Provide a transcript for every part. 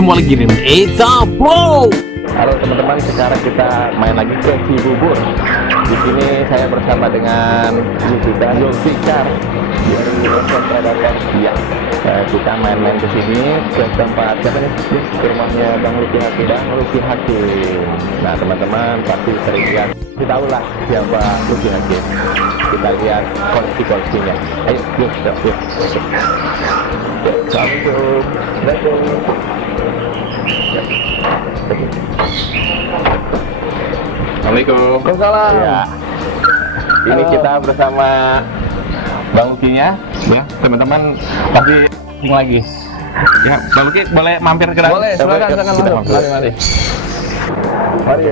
ketemu lagi dengan Eta Pro. Halo teman-teman, sekarang kita main lagi ke Cibubur. Di sini saya bersama dengan Zulfikar dari Ocean Predator. Ya, kita main-main ke sini ke tempat siapa nih? Ke rumahnya Bang Luki Hakim. Bang Luki Hakim. Nah teman-teman pasti sering lihat. Kita tahu lah siapa Luki Hakim. Kita lihat koleksi-koleksinya. Ayo, yuk. Assalamualaikum. Assalamualaikum. Waalaikumsalam. Ya. Ini kita bersama Bang Lukinya, ya teman-teman pasti ketemu lagi. Ya, Bang Luki boleh mampir ke dalam? Boleh, silakan masuk. Mari. Mari.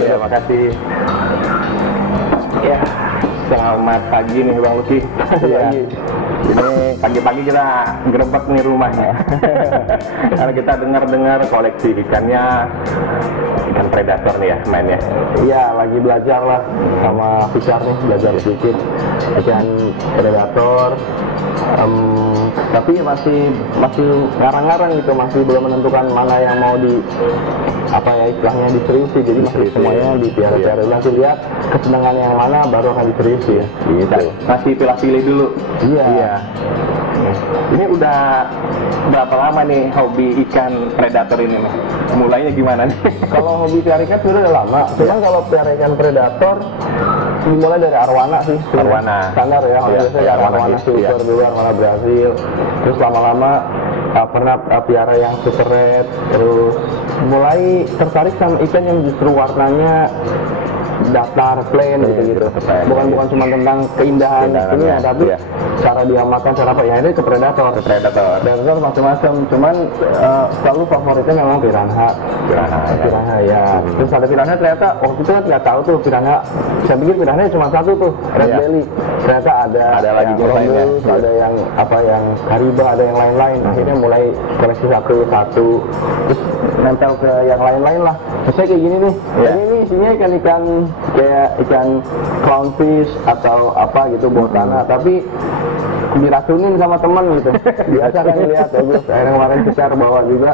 Ya, makasih. Ya, selamat pagi nih Bang Luki. Ya. Ini pagi-pagi kita gerebek nih rumahnya. Karena kita dengar-dengar koleksi ikan predator nih ya mainnya. Iya, lagi belajar lah sama Fikar nih, belajar sedikit ikan predator. Tapi masih ngarang-ngarang gitu, masih belum menentukan mana yang mau istilahnya diseriusi. Jadi masih semuanya dipiara-piara. Nanti lihat kesenangan yang mana baru akan diseriusi ya. Gitu. Masih pilih-pilih dulu. Iya. Ini udah berapa lama nih hobi ikan predator ini? Mulainya gimana nih? Kalau hobi piara ikan sudah udah lama. Cuman kalau piara ikan predator dimulai dari arwana sih. Arwana. Standar ya. Biasanya arwana super dulu, arwana Brazil. Terus lama-lama pernah piara yang super red. Terus mulai tertarik sama ikan yang justru warnanya datar, plain gitu. Bukan cuma tentang keindahan itunya, tapi cara dia makan, cara apa ya, ini ke predator macam-macam. Cuman selalu favoritnya memang piranha ya. Terus ada piranha, ternyata waktu itu nggak tahu tuh piranha. Saya pikir piranha cuma satu tuh, red belly. Ternyata ada lagi yang rondus, ada yang yang kariba, ada yang lain-lain. Akhirnya mulai koleksi satu. Terus nempel ke yang lain-lain lah. Misalnya kayak gini nih. Ini isinya ikan kayak ikan clownfish atau apa gitu buat tanah, tapi diracunin sama teman gitu. Biasa kan lihat bagus. Akhirnya kemarin Fikar bawa juga.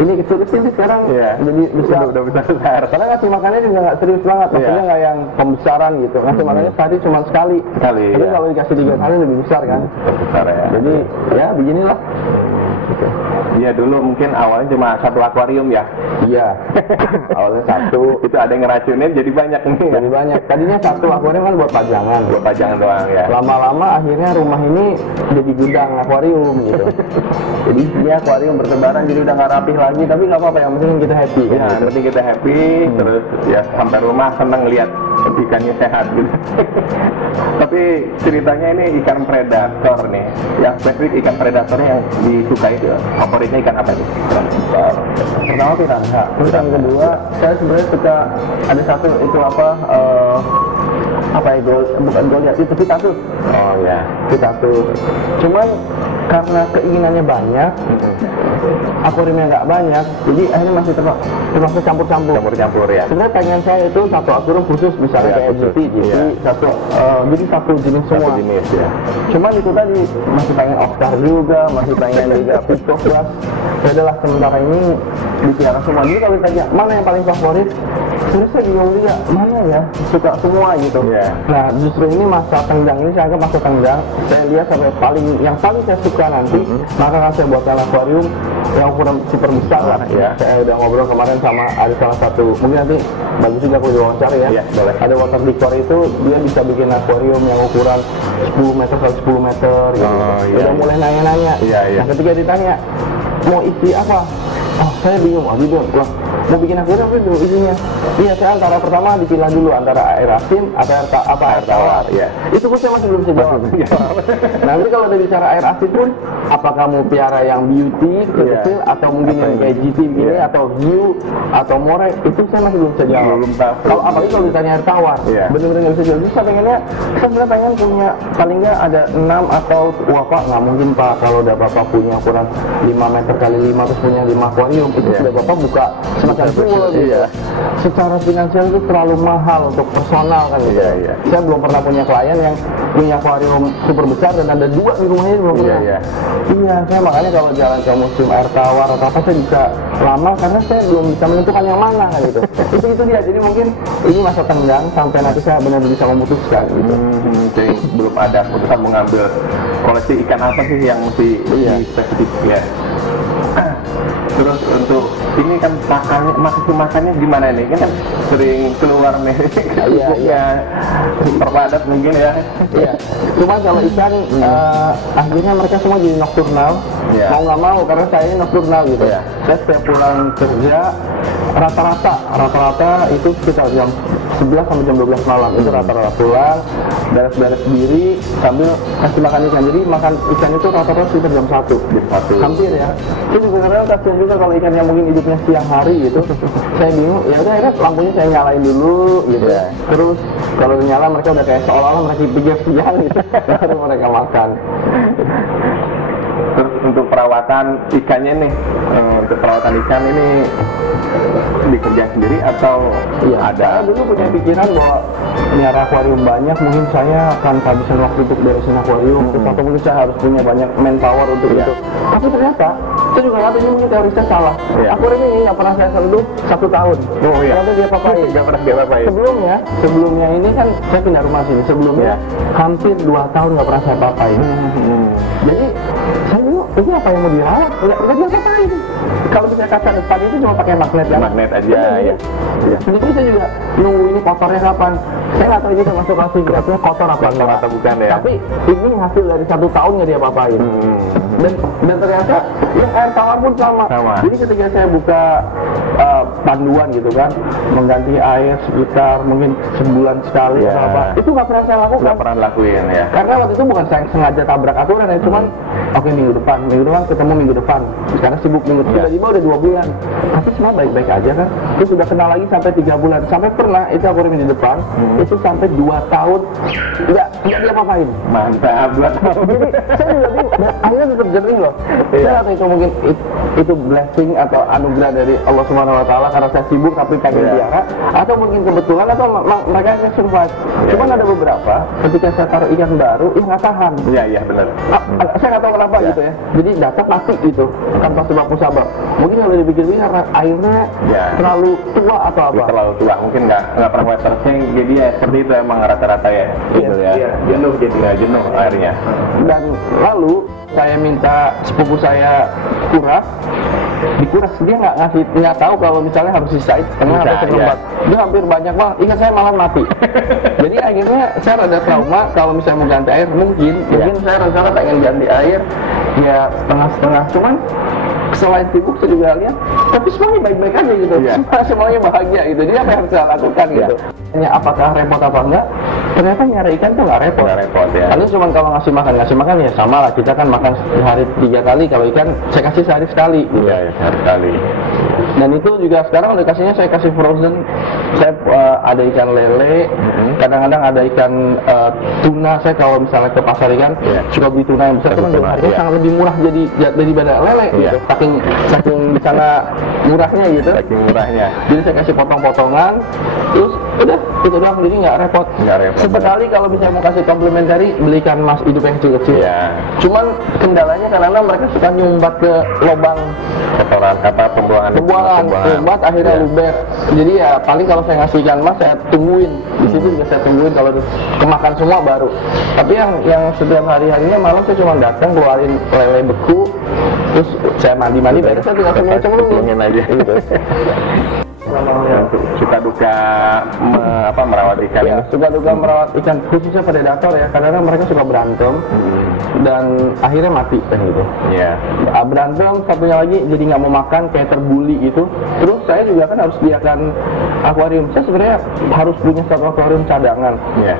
Ini kecil-kecil sih sekarang jadi udah besar. Karena ngasih makannya juga nggak serius banget. Maksudnya nggak yang pembesaran gitu. Ngasih makannya tadi cuma sekali. Tapi kalau dikasih 3 kali lebih besar kan. Besar ya. Jadi ya beginilah. Iya, dulu mungkin awalnya cuma satu akuarium ya. Iya. Awalnya satu. Itu ada yang ngeracunin jadi banyak nih. Jadi banyak. Tadinya satu akuarium kan buat pajangan. Buat pajangan doang ya. Lama-lama akhirnya rumah ini jadi gudang akuarium gitu. Jadi dia akuarium bertebaran, jadi udah nggak rapih lagi. Tapi nggak apa-apa, yang penting kita happy. Ya, yang penting kita happy. Terus ya sampai rumah seneng lihat ikannya sehat gitu. Tapi ceritanya ini ikan predator nih. Yang spesifik ikan predatornya yang disukai itu favoritnya ikan apa nih? Pertama piranha. Terus yang kedua, saya sebenarnya suka ada satu itu bukan goliat, itu Vitatus. Oh ya, Vitatus. Cuman karena keinginannya banyak, akuariumnya nggak banyak, jadi akhirnya masih termasuk campur-campur ya. Sebenarnya pengen saya itu satu akuarium khusus, misalnya kayak GT, jadi satu jenis semua. Satu jenis ya. Cuman itu tadi masih pengen Oscar juga, masih pengen juga Pico Plus. Ya adalah sementara ini dipiara semua. Jadi kalau ditanya mana yang paling favorit, sebenarnya saya bingung juga mana ya, suka semua gitu. Nah justru ini masa tenggang ini saya anggap masa tenggang. Saya lihat sampai yang paling saya suka nanti, maka akan saya buatkan akuarium yang ukuran super besar lah. Saya udah ngobrol kemarin sama ada salah satu, mungkin nanti bagus juga kalau diwawancara ya. Boleh. Ada water decor itu dia bisa bikin akuarium yang ukuran 10 meter kali 10 meter gitu. Udah mulai nanya-nanya. Nah ketika ditanya mau isi apa? Oh saya bingung, mau bikin akuarium apa itu isinya? Iya, saya antara pertama dipilah dulu antara air asin atau air tawar. Itu pun saya masih belum bisa jawab. Nanti kalau udah bicara air asin pun, apakah mau piara yang beauty kecil atau mungkin yang kayak GT gini atau view atau more, itu saya masih belum bisa jawab. Kalau apalagi kalau ditanya air tawar, bener-bener nggak bisa jawab. Jadi saya sebenarnya pengen punya paling nggak ada 6 atau wah Pak nggak mungkin Pak, kalau udah Bapak punya ukuran 5 meter kali 5 terus punya 5 akuarium, itu sudah Bapak buka semacam ikan full gitu. Iya. Secara finansial itu terlalu mahal untuk personal kan gitu. Iya. Saya belum pernah punya klien yang punya akuarium super besar dan ada 2 di rumahnya, belum pernah. Iya, saya makanya kalau jalan ke museum air tawar atau apa saya bisa lama karena saya belum bisa menentukan yang mana kan gitu. itu dia. Jadi mungkin ini masa tenggang sampai nanti saya benar bisa memutuskan gitu. Jadi belum ada keputusan mengambil koleksi ikan apa sih yang mesti spesifik ya. Terus untuk ini kan makannya gimana nih? Kan sering keluar nih. Iya. Terpadat mungkin ya. Iya. Cuma kalau ikan akhirnya mereka semua jadi nocturnal. Mau nggak mau karena saya ini nocturnal gitu. Saya setiap pulang kerja rata-rata itu sekitar jam 11 sampai jam 12 malam. Itu rata-rata pulang, beres-beres diri sambil kasih makan ikan. Jadi makan ikan itu rata-rata sekitar jam 1. Hampir ya. Itu juga kadang kasihan juga kalau ikan yang mungkin hidupnya siang hari gitu. Saya bingung, ya udah akhirnya lampunya saya nyalain dulu gitu. Terus kalau nyala mereka udah kayak seolah-olah mereka pikir siang gitu. Baru mereka makan. Terus untuk perawatan ikannya nih, untuk perawatan ikan ini dikerjain sendiri atau ada? Saya dulu punya pikiran bahwa nyara akuarium banyak, mungkin saya akan kehabisan waktu untuk beresin akuarium, terus atau mungkin saya harus punya banyak manpower untuk itu. Tapi ternyata saya juga nggak tahu, ini mungkin teori saya salah. Akuarium ini nggak pernah saya sentuh 1 tahun. Nanti dia papain. Nggak pernah dia papain. Sebelumnya ini kan saya pindah rumah sini. Sebelumnya hampir 2 tahun nggak pernah saya papain. Jadi saya bingung, ini apa yang mau dirawat? Nggak dia papain. Kalau bisa kaca depan itu cuma pakai magnet ya. Magnet aja ya. Jadi saya juga nunggu ini kotornya kapan. Saya nggak tahu ini termasuk klasifikasinya kotor apa enggak. Atau bukan ya. Tapi ini hasil dari 1 tahun nggak dia papain. Dan ternyata ya air tawar pun sama. Jadi ketika saya buka panduan gitu kan, mengganti air sekitar mungkin sebulan sekali atau apa, itu nggak pernah saya lakukan. Nggak pernah lakuin ya. Karena waktu itu bukan saya sengaja tabrak aturan ya, cuman oke minggu depan ketemu minggu depan. Sekarang sibuk minggu depan, tiba-tiba udah 2 bulan. Tapi semua baik-baik aja kan. Terus sudah kenal lagi sampai 3 bulan. Sampai pernah itu akuarium di depan, itu sampai 2 tahun nggak dia papain. Mantap, 2 tahun. Jadi saya juga bingung, dan akhirnya tetap jernih loh. Saya nggak tahu itu mungkin itu blessing atau anugerah dari Allah Subhanahu Wa Taala karena saya sibuk tapi pengen pelihara, atau mungkin kebetulan atau mereka yang survive. Cuman ada beberapa ketika saya taruh ikan baru, nggak tahan. Iya benar. Saya nggak tahu kenapa gitu ya. Jadi datang mati gitu, tanpa sebab musabab. Mungkin kalau dipikir-pikir karena airnya terlalu tua atau apa? Terlalu tua, mungkin nggak pernah watersing, jadi ya seperti itu emang rata-rata ya. Gitu ya. Jenuh jadi jenuh airnya. Dan lalu saya minta sepupu saya kuras, dikuras, dia nggak tahu kalau misalnya harus sisain setengah atau seperempat. Dia hampir banyak banget, ikan saya malah mati. Jadi akhirnya saya rada trauma kalau misalnya mau ganti air, mungkin saya rencana pengen ganti air ya setengah-setengah, cuman selain sibuk saya juga lihat tapi semuanya baik-baik aja gitu. Semuanya bahagia gitu. Jadi apa yang harus saya lakukan gitu. Hanya apakah repot apa enggak, ternyata nyari ikan tuh nggak repot ya. Lalu cuma kalau ngasih makan ya sama lah, kita kan makan sehari 3 kali, kalau ikan saya kasih sehari sekali gitu. Sehari sekali. Dan itu juga sekarang udah kasihnya saya kasih frozen. Saya ada ikan lele, kadang-kadang ada ikan tuna. Saya kalau misalnya ke pasar ikan suka beli tuna yang besar, cuman harganya sangat lebih murah jadi daripada lele gitu. Saking di sana murahnya gitu. Jadi saya kasih potong-potongan, terus udah itu doang, jadi nggak repot. Sekali kalau misalnya mau kasih komplementari, belikan mas hidup yang kecil-kecil. Cuman kendalanya karena mereka suka nyumbat ke lubang kotoran kata pembuangan nyumbat akhirnya luber. Jadi ya paling kalau saya ngasih ikan mas saya tungguin di situ juga, saya tungguin kalau kemakan semua baru. Tapi yang setiap hari-harinya malam saya cuma datang keluarin lele beku, terus saya mandi beres, saya tinggal cemplungin aja gitu. Suka duka merawat ikan ini. Suka duka merawat ikan khususnya predator ya, kadang-kadang mereka suka berantem dan akhirnya mati kan gitu. Berantem, satunya lagi jadi nggak mau makan, kayak terbuli gitu. Terus saya juga kan harus sediakan akuarium. Saya sebenarnya harus punya 1 akuarium cadangan.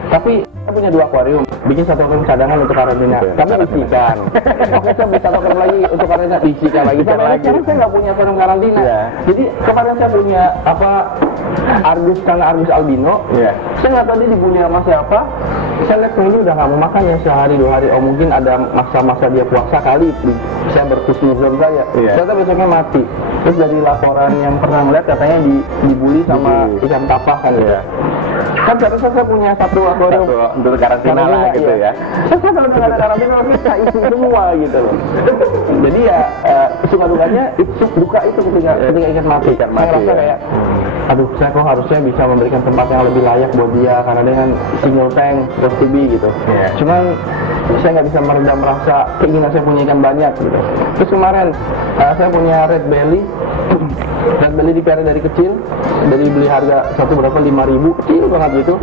Tapi saya punya 2 akuarium, bikin 1 akuarium cadangan untuk karantina. Kami isikan. Oke, saya beli 1 akuarium lagi untuk karantina, diisikan lagi. Sekarang saya nggak punya akuarium karantina. Jadi kemarin saya punya Argus, karena Argus albino. Iya. Saya nggak tahu dia dibully sama siapa. Saya lihat ini udah nggak mau makan ya sehari 2 hari. Oh mungkin ada masa-masa dia puasa kali. Saya berkusnuzon saja. Iya. Ternyata besoknya mati. Terus dari laporan yang pernah ngeliat katanya dibully sama ikan tapah kan. Iya. Kan seharusnya saya punya satu akuarium Untuk karantina lah gitu ya. Saya kalau nggak ada karantina bisa isi semua gitu loh. Jadi ya suka dukanya itu duka itu ketika ikan mati. Saya rasa kayak aduh, saya kok harusnya bisa memberikan tempat yang lebih layak buat dia karena dia kan single tank supposed to be gitu. Cuman saya nggak bisa meredam rasa keinginan saya punya ikan banyak gitu. Terus kemarin saya punya red belly. Red belly dipelihara dari kecil, dari beli harga satu berapa 5.000, kecil banget gitu,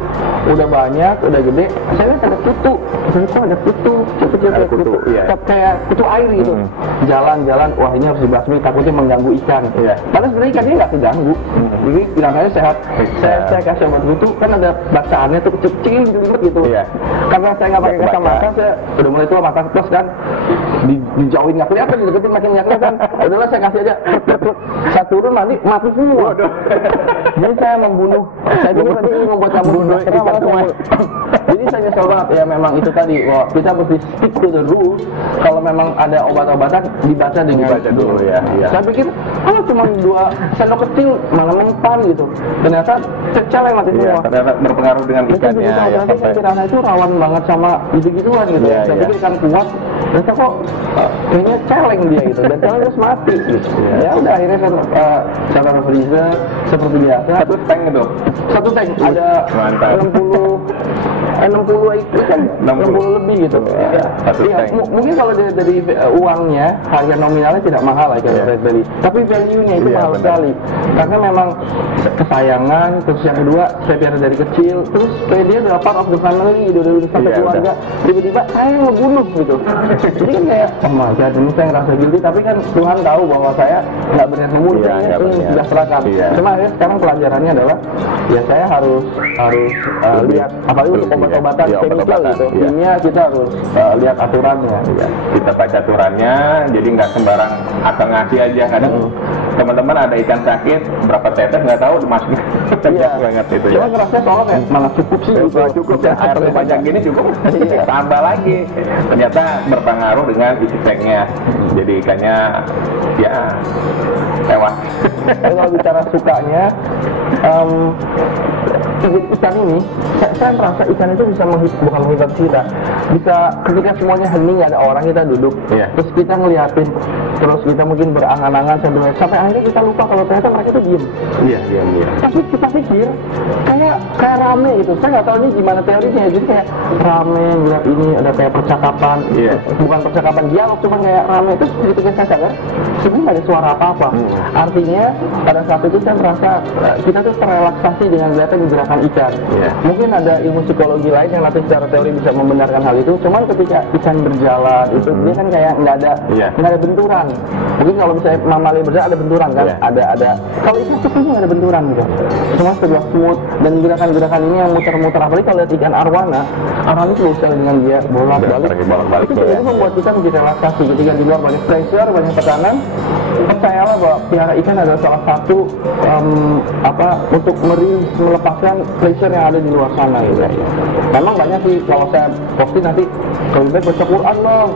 udah banyak, udah gede. Saya lihat ada kutu, saya kok ada kutu, kecil kayak kutu, kayak kutu air gitu. Jalan-jalan, wah ini harus dibasmi, takutnya mengganggu ikan. Padahal sebenarnya ikannya nggak terganggu. Jadi bilang saya sehat. Saya kasih obat kutu, kan ada bacaannya tuh kecil gitu. Karena saya nggak pakai kacamata, saya udah mulai tua mata plus kan, dijauhin nggak kelihatan, dideketin makin nggak kelihatan. Udahlah saya kasih aja. Saya turun mati semua. Jadi saya membunuh. Saya dulu tadi ingin membuat kamu bunuh ikan semua. Jadi saya nyesel banget ya, memang itu tadi. Wah, kita mesti stick to the rules. Kalau memang ada obat-obatan dibaca dengan dulu ya. Saya pikir cuma 2 sendok kecil malah mempan gitu. Ternyata celeng mati semua. Ternyata berpengaruh dengan ikannya. Jadi saya kira itu rawan banget sama gitu-gituan gitu. Saya pikir ikan kuat, ternyata kok kayaknya celeng dia gitu. Dan celeng terus mati gitu. Ya udah akhirnya saya taruh freezer seperti biasa. Satu tank ada 60 ikan, 60 lebih gitu. Mungkin kalau dari uangnya harga nominalnya tidak mahal ikan red belly, tapi value-nya itu mahal sekali. Karena memang kesayangan, terus yang kedua saya pelihara dari kecil, terus kayak dia udah part of the family, udah sampai keluarga. Tiba-tiba saya yang ngebunuh gitu. Jadi kan kayak, oh my god, ini saya ngerasa guilty, tapi kan Tuhan tahu bahwa saya nggak berniat membunuh, sudah serahkan. Cuma akhirnya sekarang pelajarannya adalah ya saya harus lihat, apalagi untuk obat-obatan chemical gitu, kimia kita harus lihat aturannya. Kita baca aturannya, jadi nggak sembarang asal ngasih aja. Kadang teman-teman ada ikan sakit berapa tetes nggak tahu dimasukin. Banget itu. Cuma kerasnya soalnya kayak malah cukup sih. Cukup ya, air sepanjang gini cukup. Tambah lagi. Ternyata berpengaruh dengan isi tanknya. Jadi ikannya ya tewas. Kalau bicara sukanya, ikan ini, saya merasa ikan itu bisa bukan menghibur kita. Bisa ketika semuanya hening, ada orang, kita duduk, terus kita ngeliatin, terus kita mungkin berangan-angan sampai akhirnya kita lupa kalau ternyata mereka itu diem. Diam. Tapi kita pikir kayak rame gitu. Saya nggak tahu ini gimana teorinya. Jadi kayak rame, ngeliat ini ada kayak percakapan, bukan percakapan dialog, cuma kayak rame. Terus ketika saya sadar, sebenarnya nggak ada suara apa-apa. Artinya pada saat itu saya merasa kita tuh terrelaksasi dengan melihatnya gerakan ikan. Mungkin ada ilmu psikologi lain yang nanti secara teori bisa membenarkan hal itu. Cuman ketika ikan berjalan itu dia kan kayak nggak ada benturan. Mungkin kalau misalnya mamalia berjalan ada benturan kan? Ada. Kalau ikan sepertinya nggak ada benturan gitu. Semua sebelah smooth dan gerakan-gerakan ini yang muter-muter. Apalagi kalau lihat ikan arwana itu bisa dengan dia bolak-balik. Itu jadi membuat kita menjadi relaksasi. Ketika di luar banyak pressure, banyak tekanan, percayalah bahwa pelihara ikan adalah salah satu untuk melepaskan pressure yang ada di luar sana gitu. Memang banyak sih kalau saya posting nanti lebih baik baca Quran loh.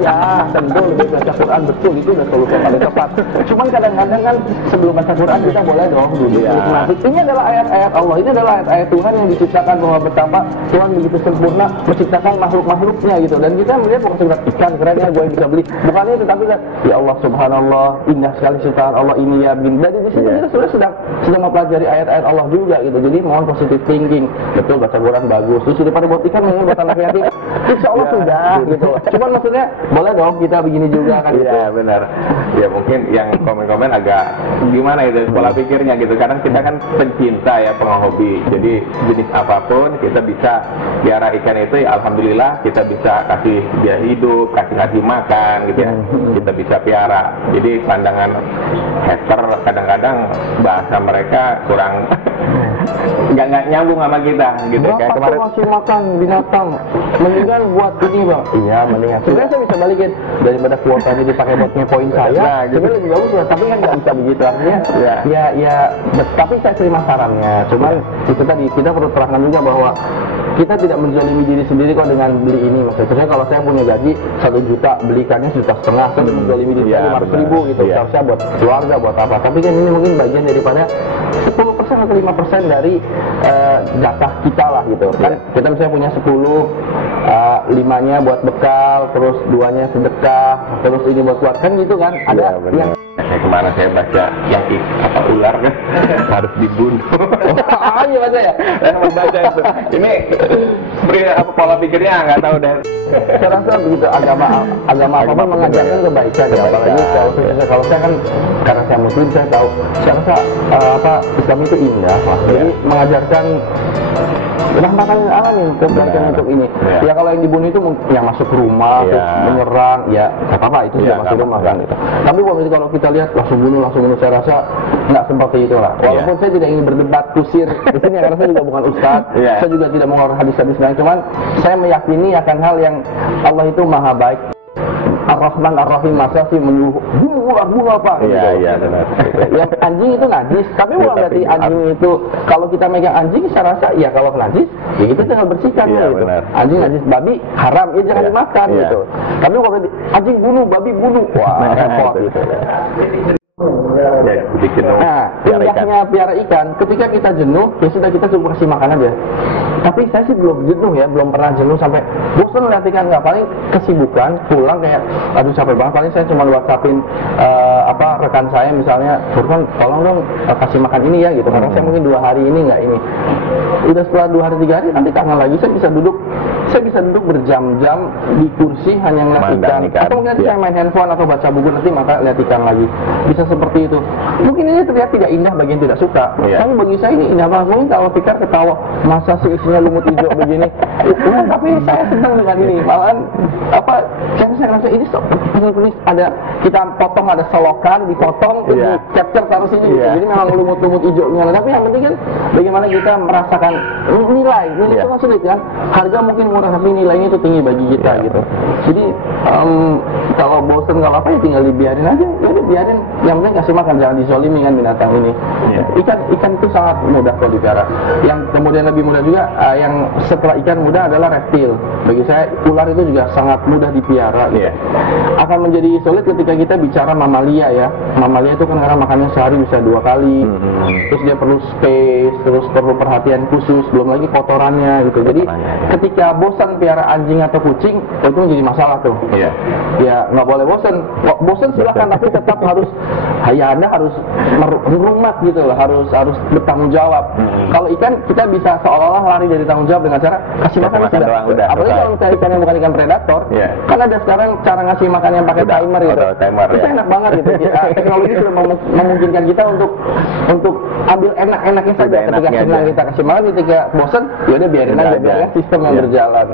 Iya, tentu lebih baca Quran, betul, itu udah solusi paling tepat. Cuman kadang-kadang kan sebelum baca Quran kita boleh dong duduk nikmati. Ini adalah ayat-ayat Allah, ini adalah ayat-ayat Tuhan yang diciptakan bahwa betapa Tuhan begitu sempurna menciptakan makhluk-makhluknya gitu. Dan kita melihat bukan sekedar ikan keren ya gue yang bisa beli, bukan itu, tapi kan ya Allah subhanallah, indah sekali ciptaan Allah ini ya. Dan di sini kita sudah sedang mempelajari ayat-ayat Allah juga gitu. Jadi mohon positive thinking. Betul, baca Quran bagus. Terus daripada buat ikan mungkin buat anak yatim. Insya Allah sudah gitu. Cuman maksudnya boleh dong kita begini juga kan gitu. Iya benar. Ya mungkin yang komen-komen agak gimana itu pola pikirnya gitu. Kadang kita kan pencinta ya, penghobi. Jadi jenis apapun kita bisa piara ikan itu ya alhamdulillah kita bisa kasih dia hidup, kasih makan gitu ya. Kita bisa piara. Jadi pandangan hater kadang-kadang bahasa mereka kurang nggak nyambung sama kita gitu. Berapa Kayak kemarin tuh masih makan binatang? Mendingan buat ini bang. Iya mendingan. Sebenarnya saya bisa balikin daripada kuotanya dipakai buat ngepoin saya. Nah, gitu. Sebenarnya lebih bagus lah. Tapi kan nggak bisa begitu artinya. Tapi saya terima sarannya. Cuman itu tadi kita perlu terangkan juga bahwa kita tidak menzalimi diri sendiri kok dengan beli ini. Maksudnya kalau saya punya gaji 1 juta, beli ikannya 1,5 juta, saya udah menzalimi diri saya 500.000 gitu. Seharusnya buat keluarga, buat apa. Tapi kan ini mungkin bagian daripada 10% atau 5% dari jatah kita lah gitu. Kan kita misalnya punya 10, 5-nya buat bekal, terus 2-nya sedekah, terus ini buat keluarga kan gitu kan. Ada yang kayak kemana saya baca yang ular kan harus dibunuh. iya baca ya. Saya membaca itu. Ini seperti apa pola pikirnya nggak tahu deh. Saya rasa begitu agama apapun mengajarkan kebaikan ya. Apalagi kalau saya kan karena saya muslim saya tahu. Saya rasa Islam itu indah lah. Jadi mengajarkan rahmatan lil alamin, kebaikan untuk ini. Ya kalau yang dibunuh itu yang masuk rumah, terus menyerang, ya nggak apa-apa itu sudah masuk rumah kan. Tapi kalau kita lihat langsung bunuh, saya rasa nggak seperti itu lah. Walaupun saya tidak ingin berdebat kusir di sini karena saya juga bukan ustadz, saya juga tidak mengeluarkan hadis-hadis lain. Cuman saya meyakini akan hal yang Allah itu maha baik. Ar-Rahman Ar-Rahim, masa sih menyuruh bunuh apa gitu. Iya benar. Yang anjing itu najis, tapi bukan berarti anjing itu kalau kita megang anjing saya rasa ya kalau najis ya kita tinggal bersihkan gitu. Benar. Anjing najis, babi haram ya jangan dimakan gitu. Tapi bukan berarti anjing bunuh, babi bunuh. Wah, repot gitu. Indahnya piara ikan, ketika kita jenuh, ya sudah kita cuma kasih makan aja. Tapi saya sih belum jenuh ya, belum pernah jenuh sampai bosan lihat ikan, nggak, paling kesibukan, pulang kayak, aduh capek banget, paling saya cuma whatsappin rekan saya misalnya, Furman tolong dong kasih makan ini ya gitu, karena saya mungkin 2 hari ini nggak ini. Udah setelah 2 hari 3 hari nanti kangen lagi, saya bisa duduk berjam-jam di kursi hanya ngeliat ikan. Atau mungkin saya main handphone atau baca buku nanti maka lihat ikan lagi. Bisa seperti itu. Mungkin ini terlihat tidak indah bagi yang tidak suka. Tapi bagi saya ini indah banget. Mungkin kalau pikir ketawa, masa sih isinya lumut hijau begini. Tapi saya senang dengan ini. Malahan saya rasa ini tulis ada kita potong, ada selokan, dipotong, di capture taruh sini. Jadi memang lumut-lumut hijaunya. Tapi yang penting kan bagaimana kita merasakan nilai itu kan sulit kan. Harga mungkin murah tapi nilainya itu tinggi bagi kita gitu. Jadi kalau bosen kalau apa ya tinggal dibiarin aja. Ya udah biarin. Yang penting kasih makan, jangan dizolimi kan binatang ini. Ikan itu sangat mudah kalau dipelihara. Yang kemudian lebih mudah juga yang setelah ikan mudah adalah reptil. Bagi saya ular itu juga sangat mudah dipelihara. Gitu. Akan menjadi sulit ketika kita bicara mamalia ya. Mamalia itu kan karena makannya sehari bisa 2 kali. Terus dia perlu space, terus perlu perhatian khusus, belum lagi kotorannya gitu. Jadi ketika bosan pelihara anjing atau kucing, itu menjadi masalah tuh. Ya nggak boleh bosan. Bosan silakan, tapi tetap harus, ya Anda harus merumat gitu loh, harus bertanggung jawab. Kalau ikan kita bisa seolah-olah lari dari tanggung jawab dengan cara kasih makan sudah. Apalagi kalau misalnya ikan yang bukan ikan predator, kan ada sekarang cara ngasih makan yang pakai timer gitu. Itu enak banget gitu. Teknologi sudah memungkinkan kita untuk ambil enak-enaknya saja. Ketika senang kita kasih makan, ketika bosan ya udah biarin aja, biarkan sistem yang berjalan.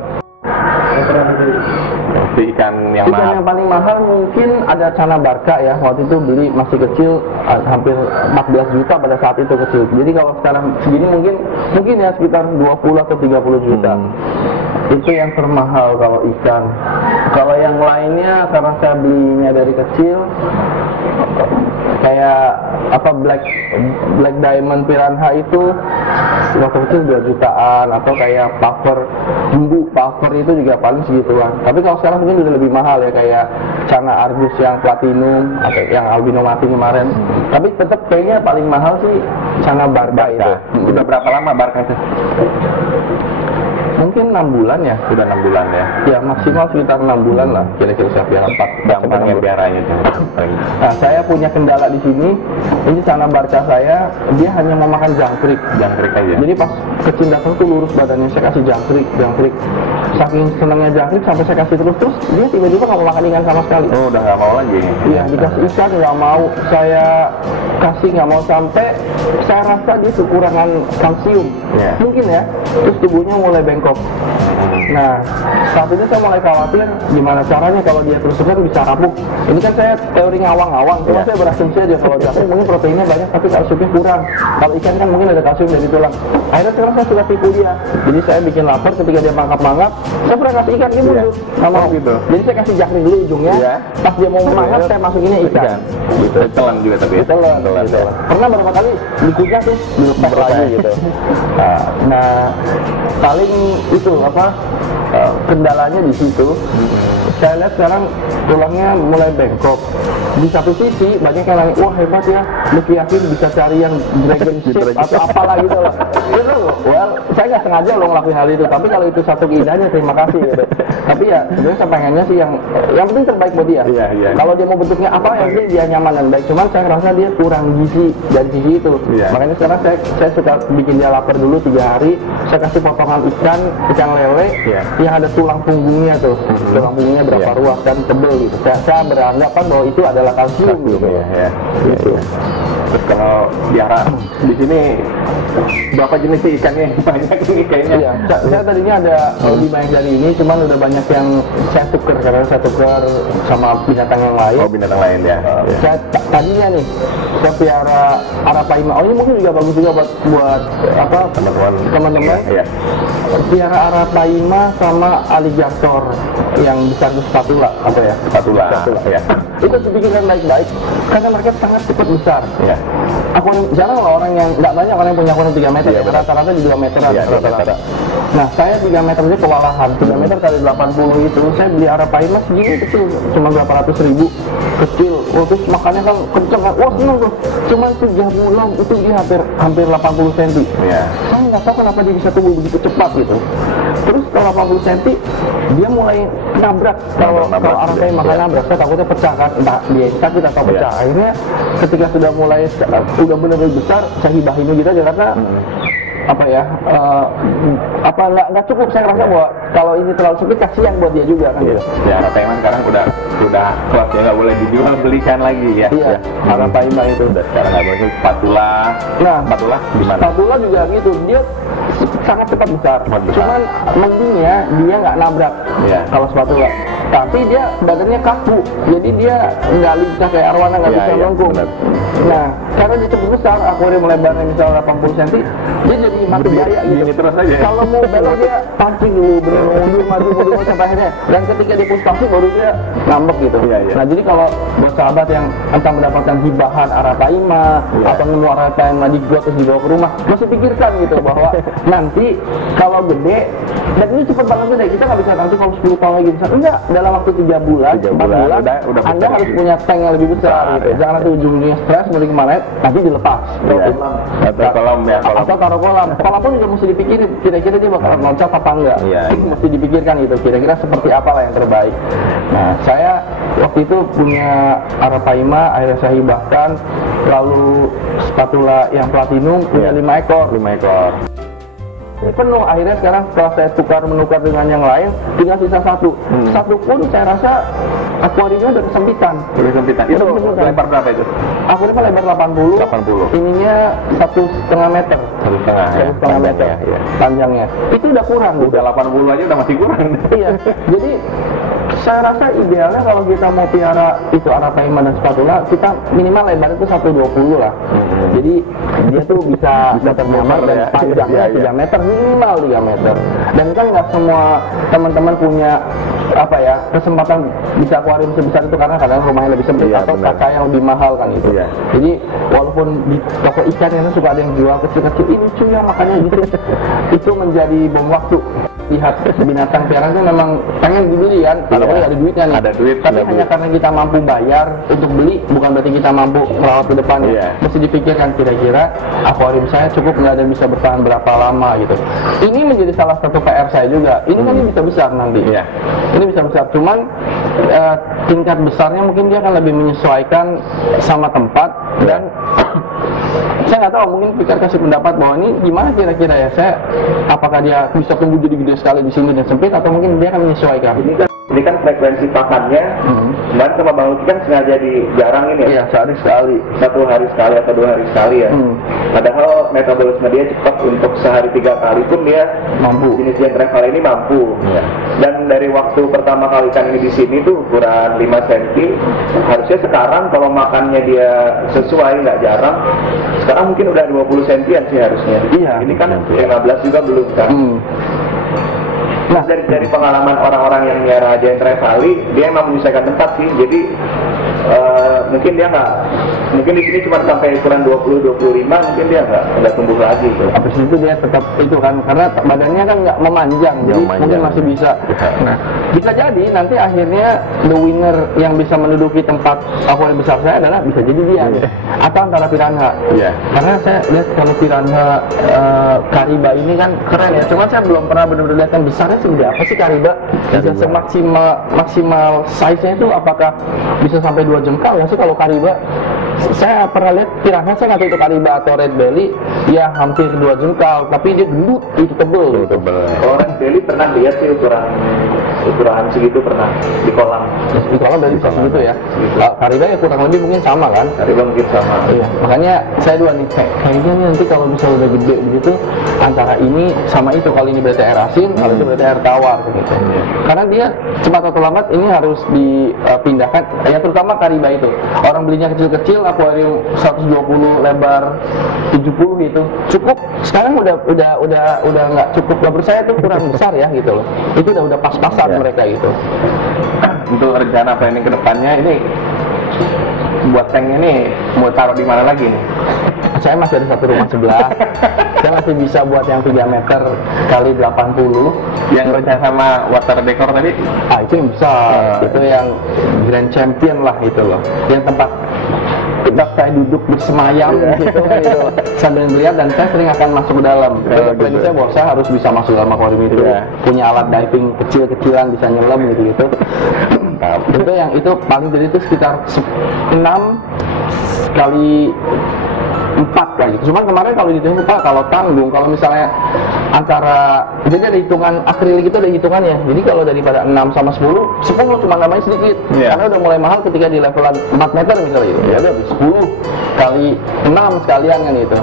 Ikan yang paling mahal mungkin ada cana barca ya. Waktu itu beli masih kecil hampir 14 juta pada saat itu kecil. Jadi kalau sekarang segini mungkin ya sekitar 20 atau 30 juta. Itu yang termahal kalau ikan. Kalau yang lainnya karena saya belinya dari kecil kayak black diamond piranha itu waktu kecil 2 jutaan, atau kayak puffer itu juga paling segituan. Tapi kalau sekarang mungkin udah lebih mahal ya, kayak cana arbus yang platinum atau yang albino mati kemarin. Tapi tetap kayaknya paling mahal sih cana barca itu. Udah berapa lama barca itu? Mungkin 6 bulan ya. Sudah 6 bulan ya? Ya maksimal sekitar 6 bulan lah. Kira-kira saya pelihara 4. Gampangnya biaranya itu. Nah, saya punya kendala di sini. Ini cana barca saya, dia hanya mau makan jangkrik aja. Jadi pas kecil datang tuh lurus badannya, saya kasih jangkrik. Saking senangnya jangkrik sampai saya kasih terus, dia tiba-tiba nggak mau makan ikan sama sekali. Oh, udah nggak mau lagi? Iya, dikasih ikan nggak mau. Saya kasih nggak mau, sampai saya rasa dia kekurangan kalsium. Mungkin ya. Terus tubuhnya mulai bengkok. Nah, saat ini saya mulai khawatir gimana caranya kalau dia terus-terusan bisa rapuh. Ini kan saya teori ngawang-ngawang, cuma saya berasumsi aja kalau jagung mungkin proteinnya banyak tapi kalsiumnya kurang. Kalau ikan kan mungkin ada kalsium dari tulang. Akhirnya sekarang saya suka tipu dia. Jadi saya bikin lapar ketika dia mangkap-mangkap, saya pernah kasih ikan gitu dulu. Sama gitu. Jadi saya kasih jakring dulu ujungnya. Pas dia mau mangkap saya masukinnya ikan. Gitu. Telan juga tapi. Telan. Pernah berapa kali dikunyah tuh dilepas lagi gitu. Nah, paling itu apa kendalanya di situ. Saya lihat sekarang tulangnya mulai bengkok. Di satu sisi banyak yang nanya, wah hebat ya, Lucky Yakin bisa cari yang dragon shape atau apalah gitu loh. Itu, well, saya nggak sengaja loh ngelakuin hal itu. Tapi kalau itu satu keindahannya, terima kasih gitu. Tapi ya sebenarnya saya pengennya sih yang penting terbaik buat dia. Kalau dia mau bentuknya apa, yang penting dia nyaman dan baik. Cuman saya rasa dia kurang gizi dari sisi itu. Makanya sekarang saya suka bikin dia lapar dulu 3 hari. Saya kasih potongan ikan lele yang ada tulang punggungnya tuh. Tulang punggungnya berapa ruas dan tebel gitu. Saya beranggapan bahwa itu adalah kalsium gitu. Gitu. Terus kalau biara di sini berapa jenis sih ikannya? Banyak nih kayaknya. Iya, saya tadinya ada lebih banyak dari ini, cuman udah banyak yang saya tuker karena saya tuker sama binatang yang lain. Oh, binatang lain ya. Saya tadinya nih saya piara arapaima. Oh, ini mungkin juga bagus juga buat apa teman-teman. Iya. Piara arapaima sama aligator yang besar itu spatula apa ya? Spatula. Ya. Itu dipikirkan baik-baik karena mereka sangat cepat besar. Iya. Akuarium jarang lah orang yang nggak banyak orang yang punya akuarium 3 meter. Rata-rata di 2 meteran. Rata-rata. Nah, saya 3 meter aja kewalahan. 3 meter kali 80 itu saya beli arapaima segini kecil, cuma berapa ratus ribu, kecil. Terus makannya kan kenceng kan. Wah, seneng tuh. Cuman 3 bulan itu dia hampir 80 cm. Saya nggak tahu kenapa dia bisa tumbuh begitu cepat gitu. Terus kalau 80 cm dia mulai nabrak. Kalau arapaima makan nabrak, saya takutnya pecah kan. Entah dia sakit atau pecah. Akhirnya ketika sudah mulai udah benar-benar besar, saya hibahin gitu aja karena apa ya nggak cukup. Saya rasa bahwa kalau ini terlalu sempit kasihan buat dia juga kan. Ya arapaima sekarang udah kelasnya nggak boleh dijual belikan lagi ya. Arapaima itu udah sekarang nggak boleh. Spatula. Nah, spatula gimana? Spatula juga gitu, dia sangat cepat besar. Cuman mendingnya dia nggak nabrak kalau spatula. Tapi dia badannya kaku, jadi dia nggak lincah kayak arwana, nggak bisa melengkung. Nah, karena dia cepat besar, akuarium lebarnya misalnya 80 cm, dia jadi mati gaya gitu. Terus aja. Kalau mau belok dia pancing dulu, mundur maju sampai akhirnya. Dan ketika dia pustasi baru dia ngambek gitu. Nah, jadi kalau buat sahabat yang entah mendapatkan hibahan arapaima atau nemu arapaima di got terus dibawa ke rumah, masih pikirkan gitu bahwa nanti kalau gede, dan ini cepat banget gede, kita nggak bisa nanti kalau 10 tahun lagi besar. Enggak, dalam waktu 3 bulan, 4 bulan, udah Anda harus punya tank yang lebih besar gitu. Jangan nanti ujung-ujungnya stres, mau kemana, nanti dilepas. Atau kolam ya. Atau taruh kolam. Kolam pun juga mesti dipikirin, kira-kira dia bakal loncat apa enggak. Mesti dipikirkan gitu, kira-kira seperti apalah yang terbaik. Nah, saya waktu itu punya arapaima, akhirnya saya hibahkan, lalu spatula yang platinum punya 5 ekor. Penuh, akhirnya sekarang setelah saya menukar dengan yang lain, tinggal sisa 1. 1 pun saya rasa akuariumnya udah kesempitan. Itu lebar berapa itu? Akuariumnya lebar 80. Ininya 1,5 meter. 1,5 meter panjangnya. Itu udah kurang. Udah 80 aja udah masih kurang. Iya. Jadi saya rasa idealnya kalau kita mau piara itu arapaima dan spatula, kita minimal lebar itu 1,20 lah. Jadi dia tuh bisa nyaman dan panjangnya 3 meter, minimal 3 meter. Dan kan nggak semua teman-teman punya apa ya kesempatan bisa akuarium sebesar itu karena kadang rumahnya lebih sempit atau kaca yang lebih mahal kan itu. Jadi walaupun di toko ikan itu suka ada yang jual kecil-kecil, ini lucu ya makanya gitu. Itu menjadi bom waktu. Lihat binatang piaraan itu memang pengen dibeli kan, kalau ada duitnya nih. Ada duit. Tapi hanya karena kita mampu bayar untuk beli, bukan berarti kita mampu merawat ke depan. Mesti dipikirkan kira-kira akuarium saya cukup nggak dan bisa bertahan berapa lama gitu. Ini menjadi salah satu PR saya juga. Ini kan bisa besar nanti. Ini bisa besar, cuman tingkat besarnya mungkin dia akan lebih menyesuaikan sama tempat dan saya nggak tahu, mungkin Fikar kasih pendapat bahwa ini gimana kira-kira ya, apakah dia bisa tumbuh jadi gede sekali di sini dan sempit atau mungkin dia akan menyesuaikan. Ini kan Ini kan frekuensi pakannya, kemarin sama Bang Luki kan sengaja dijarangin ya? Iya, sehari sekali. 1 hari sekali atau 2 hari sekali ya. Padahal metabolisme dia cepat, untuk sehari 3 kali pun dia Mampu. jenis Giant Trevally ini mampu. Iya. Dan dari waktu pertama kali ikan ini di sini tuh ukuran 5 cm. Harusnya sekarang kalau makannya dia sesuai, nggak jarang, sekarang mungkin udah 20 cm sih harusnya. Iya. Ini kan 15 juga belum kan. Nah, dari pengalaman orang-orang yang miara Giant Trevally, dia emang menyesuaikan tempat sih. Jadi mungkin dia mungkin di sini cuma sampai ukuran 20-25, mungkin dia nggak tumbuh lagi. Habis itu dia tetap itu kan, karena badannya kan nggak memanjang, jadi mungkin masih bisa. Nah, bisa jadi nanti akhirnya the winner yang bisa menduduki tempat akuarium besar saya adalah bisa jadi dia, atau antara piranha. Karena saya lihat kalau piranha kariba ini kan keren ya, cuma saya belum pernah benar-benar lihat kan besarnya segede apa sih kariba. Bisa semaksimal size-nya itu apakah bisa sampai 2 jengkal nggak sih kalau kariba? Saya pernah lihat piranha, saya nggak tahu itu kariba atau red belly, ya hampir 2 jengkal, tapi dia gendut, itu tebel. Kalau red belly pernah lihat sih ukuran segitu, pernah di kolam. Di kolam dari segitu ya. Kariba ya kurang lebih mungkin sama kan? Kariba mungkin sama. Iya. Makanya saya dua nih, kayaknya nanti kalau bisa udah gede begitu, antara ini sama itu, kalau ini berarti air asin, kalau itu berarti air tawar gitu. Karena dia cepat atau lambat ini harus dipindahkan, ya terutama kariba itu. Orang belinya kecil-kecil, akuarium 120 lebar 70 gitu cukup. Sekarang udah nggak cukup, menurut saya itu kurang besar ya gitu loh. Itu udah pas-pasan mereka gitu. Untuk rencana planning kedepannya ini, buat tank ini mau taruh di mana lagi nih? Saya masih ada satu rumah sebelah. Saya masih bisa buat yang 3 meter kali 80. Yang rencana sama water decor tadi? Itu yang bisa. Itu yang Grand Champion lah itu loh. Yang tempat saya duduk bersemayam gitu, sambil melihat, dan saya sering akan masuk ke dalam. Planning saya bahwa saya harus bisa masuk dalam akuarium itu, punya alat diving kecil-kecilan, bisa nyelam gitu. Itu yang itu paling dari itu sekitar 6 kali 4 lah gitu. Cuman kemarin kalau dihitung Pak, kalau tanggung, kalau misalnya antara, jadi ada hitungan akrilik itu ada hitungannya. Jadi kalau daripada 6 sama 10 cuma namanya sedikit. Karena udah mulai mahal ketika di levelan 4 meter misalnya gitu. Ya udah 10 kali 6 sekalian kan itu.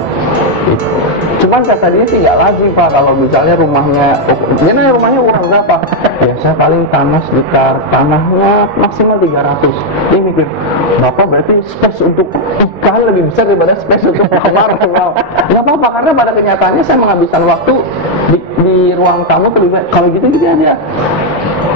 Cuman kata dia sih nggak lazim Pak, kalau misalnya rumahnya, rumahnya ukuran berapa? Biasa paling tanah sekitar, tanahnya maksimal 300. Dia mikir, Bapak berarti space untuk ikan lebih besar daripada space untuk kamar. Nggak apa-apa, karena pada kenyataannya saya menghabiskan waktu di ruang tamu lebih baik. Kalau gitu aja,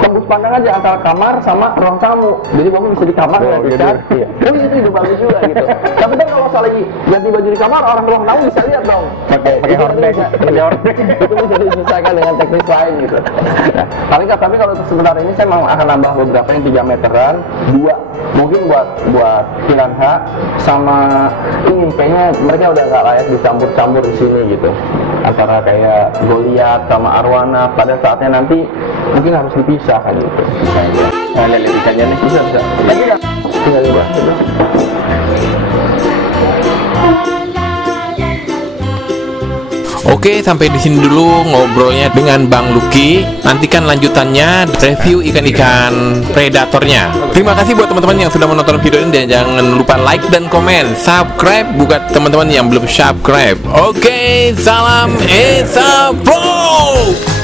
tembus pandang aja antara kamar sama ruang tamu. Jadi Bapak bisa di kamar ya, kan? Tapi itu udah bagus juga gitu. Tapi kan kalau lagi ganti baju di kamar, orang ruang tamu bisa lihat dong. Pakai hordeng. Itu bisa disesuaikan dengan teknis lain gitu. Nah, tapi kalau untuk sebentar ini saya akan nambah beberapa yang 3 meteran, 2 mungkin buat piranha, sama ini kayaknya mereka udah nggak layak dicampur-campur di sini gitu. Antara kayak Goliath sama Arwana, pada saatnya nanti mungkin harus dipisah kan gitu. Nah, lihat ikannya nih, bisa. Lagi nggak? Tinggal lihat. Oke, sampai di sini dulu ngobrolnya dengan Bang Luki. Nantikan lanjutannya review ikan-ikan predatornya. Terima kasih buat teman-teman yang sudah menonton video ini, dan jangan lupa like dan komen, subscribe buat teman-teman yang belum subscribe. Oke, salam Esa Bro.